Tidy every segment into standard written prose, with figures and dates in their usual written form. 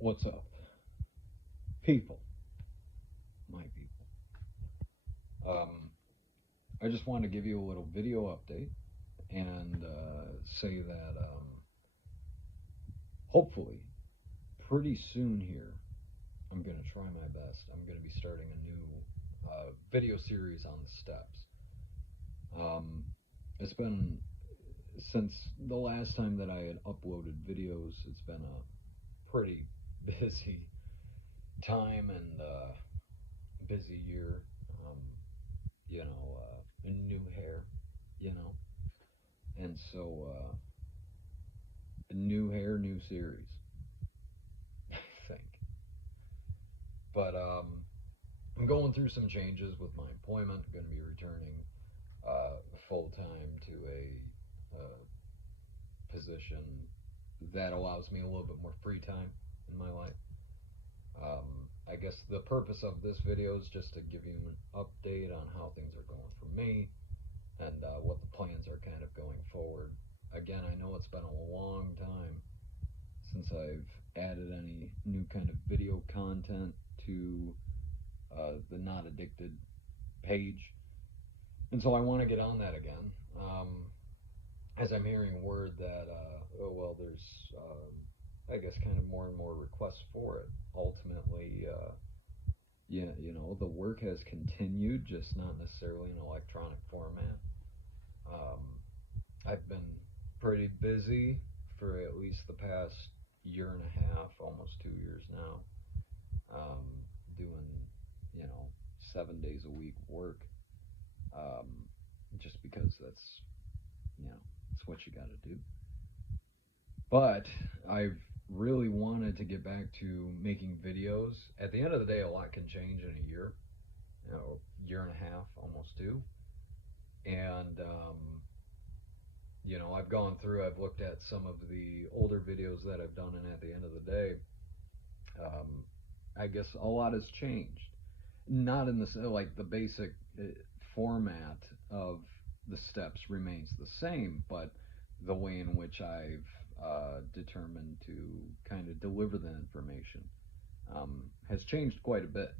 What's up, people? My people. I just wanted to give you a little video update and say that hopefully, pretty soon here, I'm going to try my best. I'm going to be starting a new video series on the steps. Um, it's been since the last time that I had uploaded videos, it's been a pretty busy time and busy year. Um, new hair, you know, and so new hair, new series, I think. But I'm going through some changes with my employment. I'm going to be returning full time to a position that allows me a little bit more free time in my life. I guess the purpose of this video is just to give you an update on how things are going for me and what the plans are kind of going forward. Again, I know it's been a long time since I've added any new kind of video content to the Not Addicted page. And so I want to get on that again. As I'm hearing word that, there's, I guess, kind of more and more requests for it. Ultimately, the work has continued, just not necessarily in electronic format. Um, I've been pretty busy for at least the past year and a half, almost 2 years now, um, doing, 7 days a week work, um, just because that's what you got to do. But I've really wanted to get back to making videos. At the end of the day, a lot can change in a year, year and a half, almost two. And I've gone through, I've looked at some of the older videos that I've done, and at the end of the day, um, I guess a lot has changed. Not in the like the basic format of the steps remains the same, but the way in which I've determined to kind of deliver the information has changed quite a bit.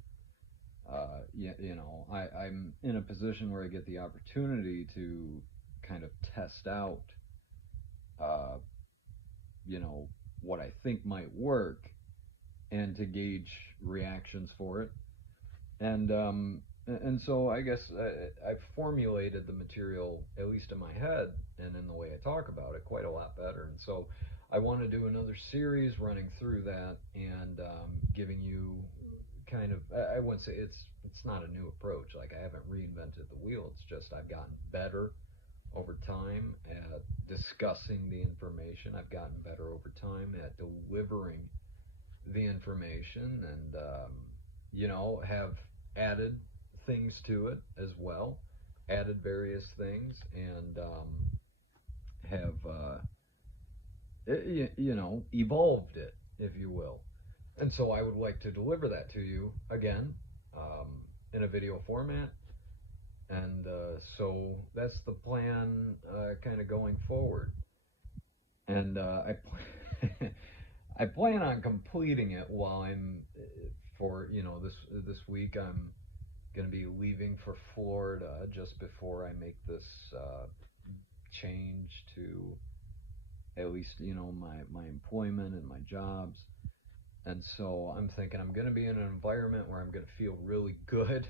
I'm in a position where I get the opportunity to kind of test out, uh, what I think might work and to gauge reactions for it. And so I guess I've formulated the material, at least in my head and in the way I talk about it, quite a lot better. And so I want to do another series running through that and giving you kind of, I wouldn't say it's not a new approach. Like, I haven't reinvented the wheel. It's just I've gotten better over time at discussing the information. I've gotten better over time at delivering the information, and have added things to it as well, added various things, and have evolved it, if you will. And so I would like to deliver that to you again, in a video format. And so that's the plan, kind of going forward. And I plan on completing it while I'm for this week. I'm going to be leaving for Florida just before I make this change to at least my employment and my jobs. And so I'm thinking I'm going to be in an environment where I'm going to feel really good,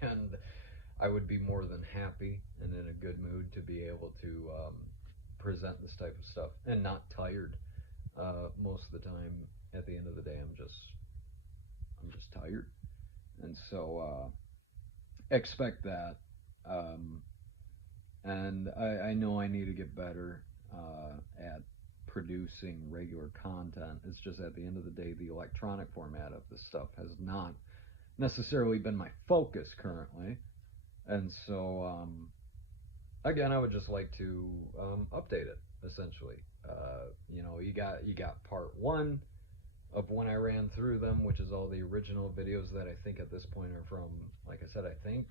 and I would be more than happy and in a good mood to be able to present this type of stuff and not tired. Most of the time, at the end of the day, I'm just tired, and so expect that. Um, and I know I need to get better at producing regular content. It's just at the end of the day, the electronic format of this stuff has not necessarily been my focus currently, and so again, I would just like to update it essentially. You got part one of when I ran through them, which is all the original videos that I think at this point are from, like I said, I think,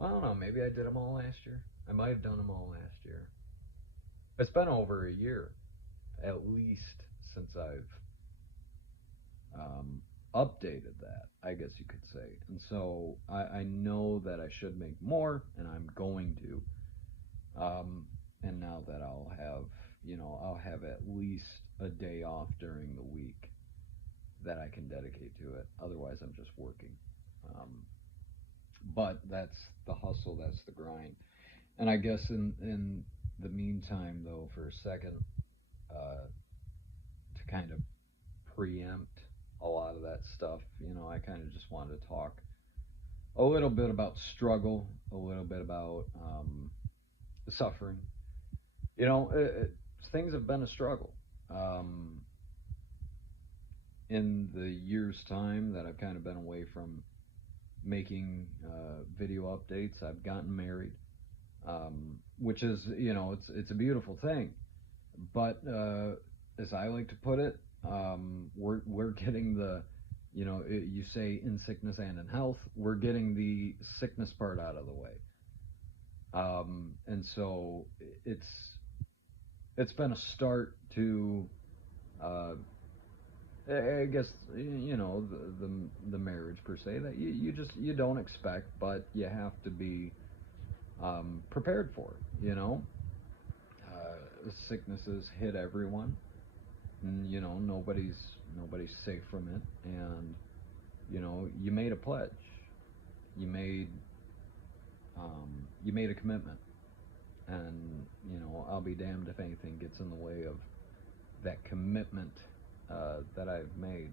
I don't know, maybe I did them all last year. I might have done them all last year. It's been over a year, at least, since I've um, updated that, I guess you could say. And so I know that I should make more, and I'm going to. And now that I'll have at least a day off during the week that I can dedicate to it. Otherwise, I'm just working. Um, but that's the hustle, that's the grind. And I guess in the meantime, though, for a second, to kind of preempt a lot of that stuff, I kind of just wanted to talk a little bit about struggle, a little bit about suffering. Things have been a struggle. Um, in the year's time that I've kind of been away from making video updates, I've gotten married, which is, it's a beautiful thing. But as I like to put it, we're getting you say in sickness and in health, we're getting the sickness part out of the way. And so it's been a start to uh, I guess the marriage per se that you don't expect, but you have to be prepared for. Sicknesses hit everyone, and nobody's safe from it. And you made a pledge, you made you made a commitment, and I'll be damned if anything gets in the way of that commitment that I've made.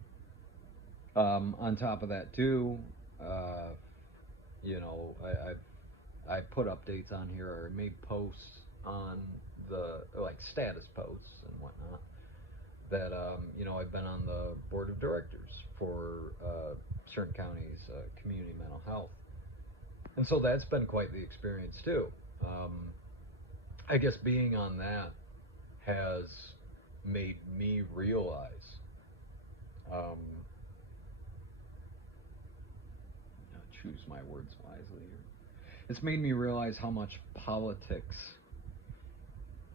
On top of that, too, uh, I put updates on here or made posts on the like status posts and whatnot that I've been on the board of directors for certain counties community mental health, and so that's been quite the experience too. Um, I guess being on that has made me realize um, choose my words wisely here. It's made me realize how much politics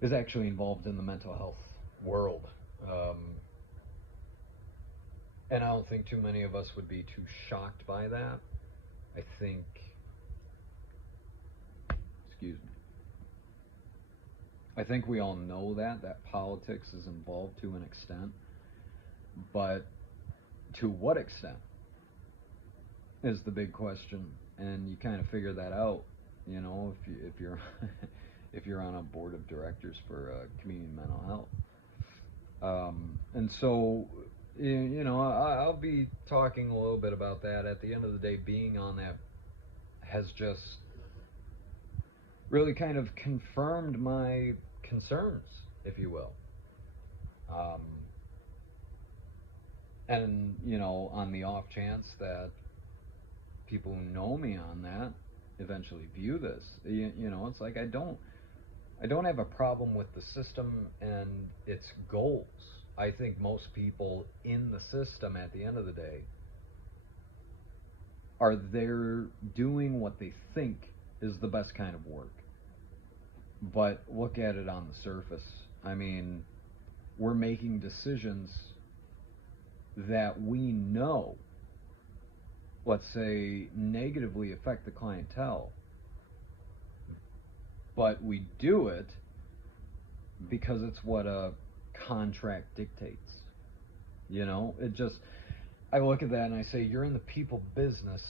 is actually involved in the mental health world. Um, and I don't think too many of us would be too shocked by that. I think, excuse me, I think we all know that politics is involved to an extent, but to what extent is the big question, and you kind of figure that out, if you're if you're on a board of directors for community mental health. And so, I'll be talking a little bit about that. At the end of the day, being on that has just really kind of confirmed my concerns, if you will. Um, and on the off chance that people who know me on that eventually view this, it's like I don't have a problem with the system and its goals. I think most people in the system at the end of the day are there doing what they think is the best kind of work. But look at it on the surface. I mean, we're making decisions that we know, let's say, negatively affect the clientele, but we do it because it's what a contract dictates. It just, I look at that and I say, you're in the people business,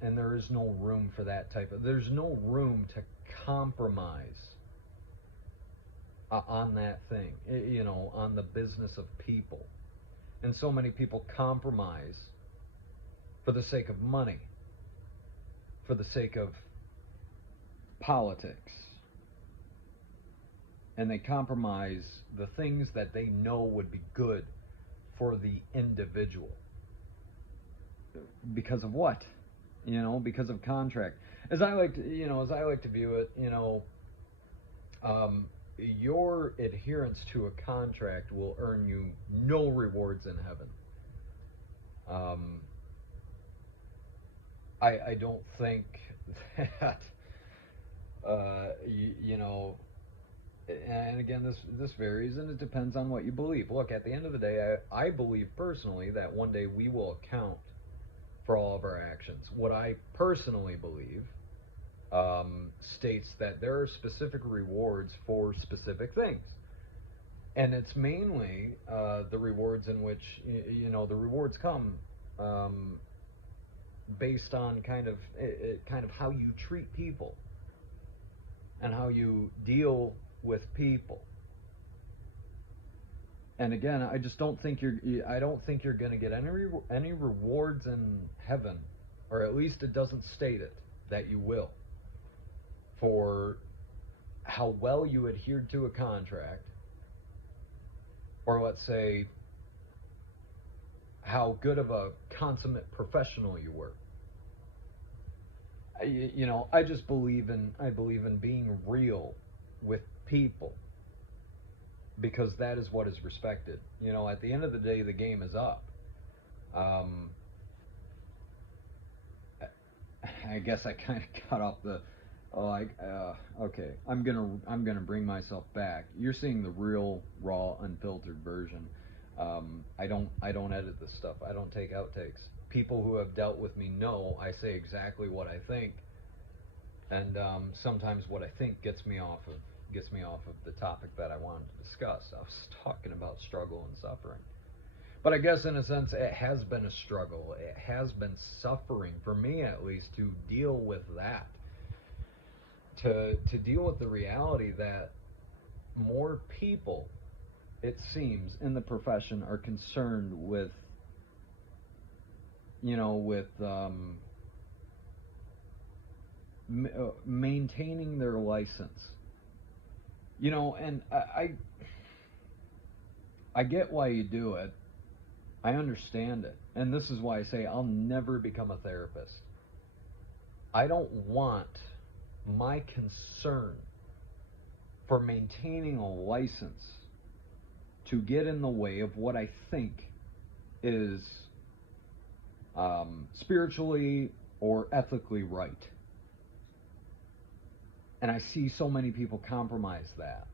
and there is no room for that there's no room to compromise on that thing, on the business of people. And so many people compromise for the sake of money, for the sake of politics. And they compromise the things that they know would be good for the individual. Because of what? Because of contract. As I like to view it, your adherence to a contract will earn you no rewards in heaven. Um, I don't think that, uh, you, you know, and again, this varies and it depends on what you believe. Look, at the end of the day, I believe personally that one day we will account for all of our actions. What I personally believe states that there are specific rewards for specific things. And it's mainly the rewards in which, the rewards come um, based on kind of how you treat people and how you deal with people. And again, I just don't think I don't think you're going to get any rewards in heaven, or at least it doesn't state it that you will, for how well you adhered to a contract, or let's say how good of a consummate professional you were. I just believe in being real with people, because that is what is respected. At the end of the day, the game is up. Um, I guess I kind of cut off the. Oh, okay. I'm gonna bring myself back. You're seeing the real, raw, unfiltered version. I don't edit this stuff. I don't take outtakes. People who have dealt with me know I say exactly what I think, and sometimes what I think gets me off of the topic that I wanted to discuss. I was talking about struggle and suffering. But I guess in a sense, it has been a struggle. It has been suffering, for me at least, to deal with that. To deal with the reality that more people, it seems, in the profession are concerned with, with maintaining their license. And I get why you do it. I understand it. And this is why I say I'll never become a therapist. I don't want my concern for maintaining a license to get in the way of what I think is spiritually or ethically right. And I see so many people compromise that.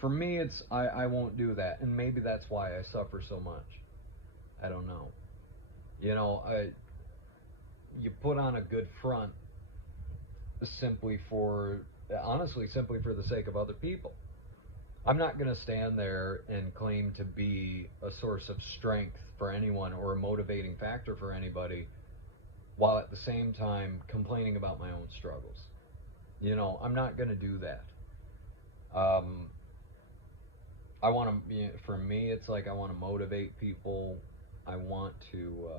For me, I won't do that. And maybe that's why I suffer so much. I don't know. You put on a good front simply for, honestly, simply for the sake of other people. I'm not going to stand there and claim to be a source of strength for anyone or a motivating factor for anybody, while at the same time complaining about my own struggles. I'm not going to do that. Um, for me, it's like I want to motivate people. I want to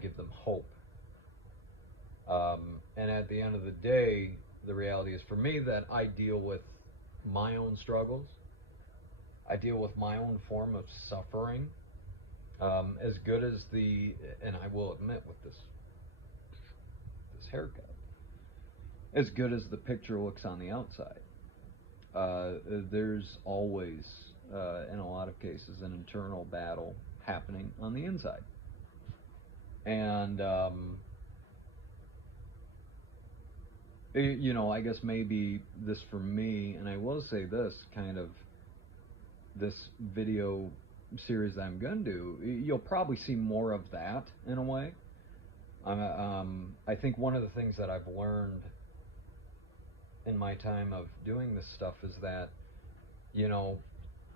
give them hope. And at the end of the day, the reality is for me that I deal with my own struggles. I deal with my own form of suffering. As good as and I will admit with this haircut, as good as the picture looks on the outside, there's always, in a lot of cases, an internal battle happening on the inside. And I guess maybe this for me, and I will say this video series that I'm going to do, you'll probably see more of that in a way. I think one of the things that I've learned in my time of doing this stuff is that,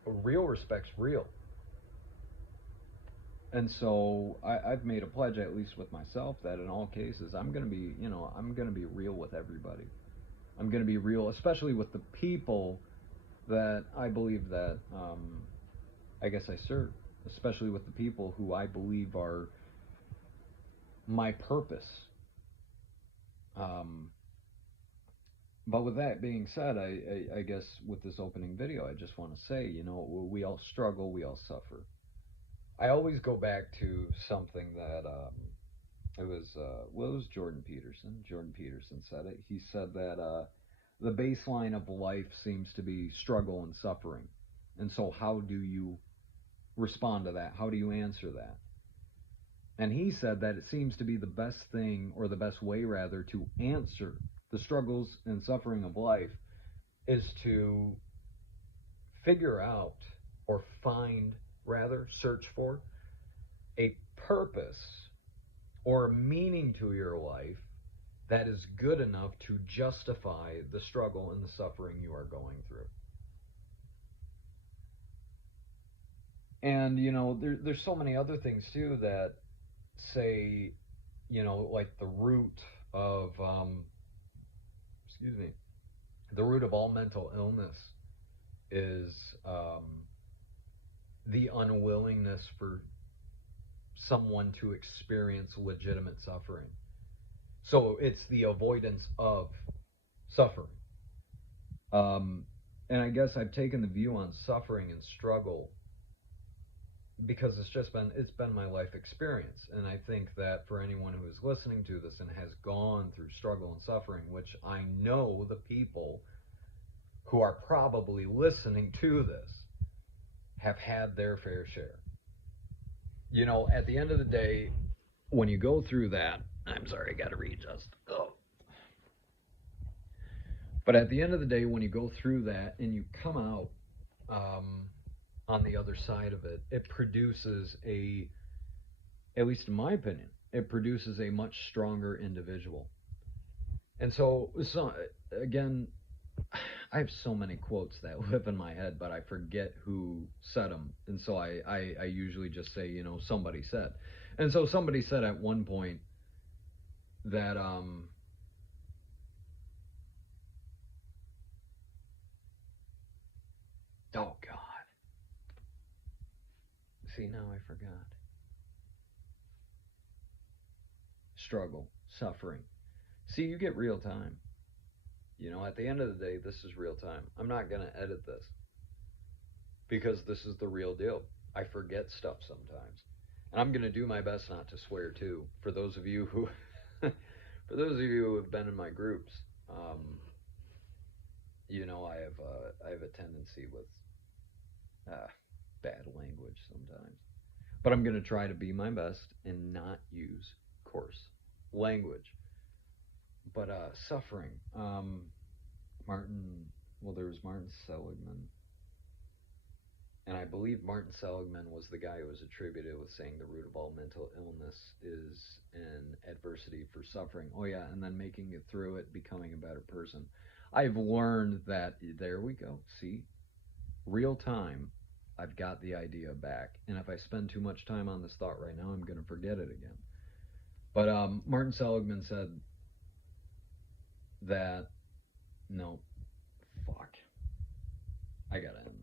real respect's real. And so I've made a pledge, at least with myself, that in all cases I'm going to be real with everybody. I'm going to be real, especially with the people that I believe that I guess I serve, especially with the people who I believe are my purpose. But with that being said, I guess with this opening video, I just want to say, we all struggle, we all suffer. I always go back to something that it was Jordan Peterson. Jordan Peterson said it. He said that the baseline of life seems to be struggle and suffering. And so how do you respond to that? How do you answer that? And he said that it seems to be the best thing, or the best way rather, to answer the struggles and suffering of life is to figure out, or find, rather, search for a purpose or a meaning to your life that is good enough to justify the struggle and the suffering you are going through. And, there's so many other things too that say, like the root of, excuse me, the root of all mental illness is the unwillingness for someone to experience legitimate suffering. So it's the avoidance of suffering. Um, and I guess I've taken the view on suffering and struggle because it's been my life experience, and I think that for anyone who is listening to this and has gone through struggle and suffering, which I know the people who are probably listening to this have had their fair share. At the end of the day, when you go through that, I'm sorry, I got to readjust. Oh. But at the end of the day, when you go through that and you come out on the other side of it, it produces at least in my opinion, it produces a much stronger individual. And so again, I have so many quotes that live in my head, but I forget who said them. And so I usually just say, somebody said. And so somebody said at one point that, oh God. See, now I forgot. Struggle, suffering. See, you get real time. At the end of the day, this is real time. I'm not going to edit this because this is the real deal. I forget stuff sometimes. And I'm going to do my best not to swear too. For those of you who who have been in my groups, I have a tendency with bad language sometimes. But I'm going to try to be my best and not use coarse language. But suffering. There was Martin Seligman. And I believe Martin Seligman was the guy who was attributed with saying the root of all mental illness is an adversity for suffering. Oh, yeah, and then making it through it, becoming a better person. I've learned that, there we go, see? Real time, I've got the idea back. And if I spend too much time on this thought right now, I'm going to forget it again. But Martin Seligman said that, no, fuck. I gotta end